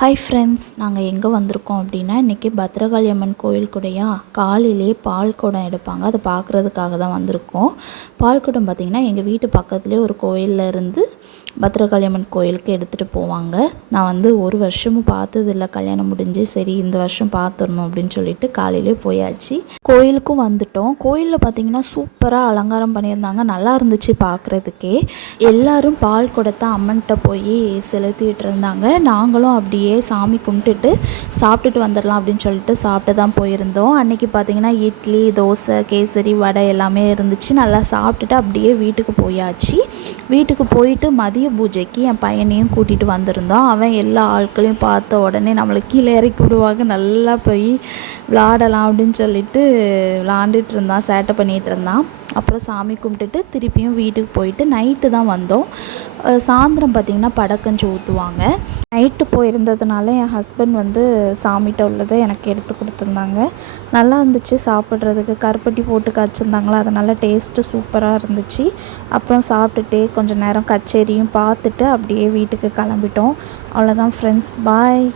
Hi friends, நாங்கள் எங்கே வந்திருக்கோம் அப்படின்னா இன்றைக்கி பத்ரகாளி அம்மன் கோயில் கூடயா காலையிலேயே பால் குடம் எடுப்பாங்க. அதை பார்க்குறதுக்காக தான் வந்திருக்கோம். பால் குடம் பார்த்திங்கன்னா எங்கள் வீட்டு பக்கத்துலேயே ஒரு கோயிலில் இருந்து பத்ரகாளி அம்மன் கோயிலுக்கு எடுத்துகிட்டு போவாங்க. நான் வந்து ஒரு வருஷமும் பார்த்ததில்ல, கல்யாணம் முடிஞ்சு சரி இந்த வருஷம் பார்த்துடணும் அப்படின்னு சொல்லிட்டு காலையிலே போயாச்சு. கோயிலுக்கும் வந்துட்டோம். கோயிலில் பார்த்திங்கன்னா சூப்பராக அலங்காரம் பண்ணியிருந்தாங்க, நல்லா இருந்துச்சு பார்க்குறதுக்கே. எல்லோரும் பால் குடத்தை அம்மன்கிட்ட போய் செலுத்திட்டு இருந்தாங்க. நாங்களும் அப்படியே சாமி கும்பிட்டுட்டு சாப்பிட்டுட்டு வந்துடலாம் அப்படின்னு சொல்லிட்டு சாப்பிட்டு தான் போயிருந்தோம். அன்றைக்கி பார்த்திங்கன்னா இட்லி, தோசை, கேசரி, வடை எல்லாமே இருந்துச்சு. நல்லா சாப்பிட்டுட்டு அப்படியே வீட்டுக்கு போயாச்சு. வீட்டுக்கு போயிட்டு மதிய பூஜைக்கு என் பையனையும் கூட்டிகிட்டு வந்திருந்தோம். அவன் எல்லா ஆட்களையும் பார்த்த உடனே நம்மளை கீழே இறக்கி விடுவாங்க, நல்லா போய் விளாடலாம் அப்படின்னு சொல்லிட்டு விளாண்டுட்டு இருந்தான், சேட்டை பண்ணிகிட்டு இருந்தான். அப்புறம் சாமி கும்பிட்டுட்டு திருப்பியும் வீட்டுக்கு போயிட்டு நைட்டு தான் வந்தோம். சாயந்தரம் பார்த்திங்கன்னா படக்கஞ்சி ஊற்றுவாங்க. நைட்டு போயிருந்ததுனால என் ஹஸ்பண்ட் வந்து சாமிகிட்ட உள்ளதை எனக்கு எடுத்து கொடுத்துருந்தாங்க. நல்லா இருந்துச்சு சாப்பிட்றதுக்கு. கருப்பட்டி போட்டு காய்ச்சிருந்தாங்களா, அதனால் டேஸ்ட்டு சூப்பராக இருந்துச்சு. அப்புறம் சாப்பிட்டுட்டே கொஞ்சம் நேரம் கச்சேரியும் பார்த்துட்டு அப்படியே வீட்டுக்கு கிளம்பிட்டோம். அவ்வளோதான் ஃப்ரெண்ட்ஸ், பாய்.